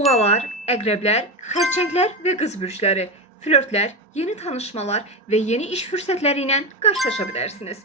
Boğalar, əqrəblər, xərçənglər və qız bürcləri, flörtlər, yeni tanışmalar və yeni iş fürsətləri ilə qarşılaşa bilərsiniz.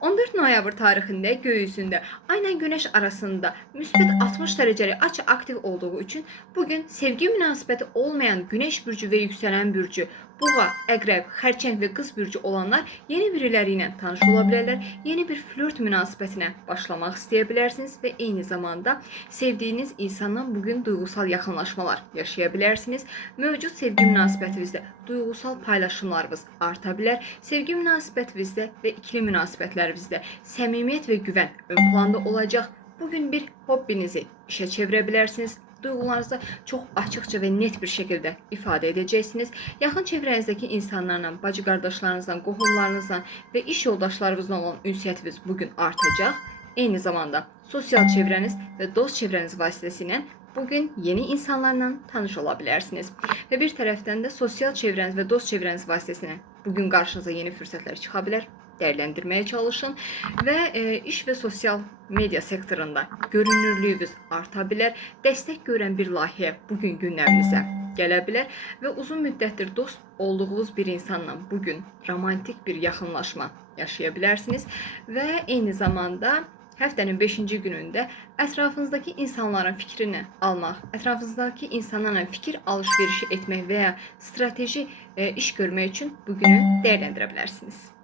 14 noyabr tarixində göy üzündə ayla günəş arasında müsbət 60 dərəcəli açı aktiv olduğu üçün bugün sevgi münasibəti olmayan günəş bürcü və yüksələn bürcü, boğa, əqrəb, xərçəng və qız bürcü olanlar yeni biriləri ilə tanış ola bilərlər, yeni bir flört münasibətinə başlamaq istəyə bilərsiniz və eyni zamanda sevdiyiniz insandan bugün duyğusal yaxınlaşmalar yaşaya bilərsiniz. Mövcud sevgi münasibətinizdə duyğusal paylaşımlarınız arta bilər. Sevgi münasibətinizdə və ikili münasibətlərinizdə səmimiyyət və güvən ön planda olacaq. Bugün bir hobbinizi işə çevirə bilərsiniz. Duyğularınızı çox açıqca və net bir şəkildə ifadə edəcəksiniz. Yaxın çevrənizdəki insanlarla, bacı qardaşlarınızla, qohumlarınızla və iş yoldaşlarınızla olan ünsiyyətiniz bugün artacaq. Eyni zamanda sosial çevrəniz və dost çevrəniz vasitəsilə bugün yeni insanlarla tanış ola bilərsiniz. Və bir tərəfdən də sosial çevrəniz və dost çevrəniz vasitəsilə bugün qarşınıza yeni fürsətlər çıxa bilər. Dəyərləndirməyə çalışın və iş və sosial media sektorunda görünürlüyünüz arta bilər. Dəstək görən bir layihə bugün gündəminizə gələ bilər və uzun müddətdir dost olduğunuz bir insanla bugün romantik bir yaxınlaşma yaşaya bilərsiniz və eyni zamanda həftənin 5-ci günündə ətrafınızdakı insanların fikrini almaq, ətrafınızdakı insanlarla fikir alış-verişi etmək və ya strateji iş görmək üçün bugünü dəyərləndirə bilərsiniz.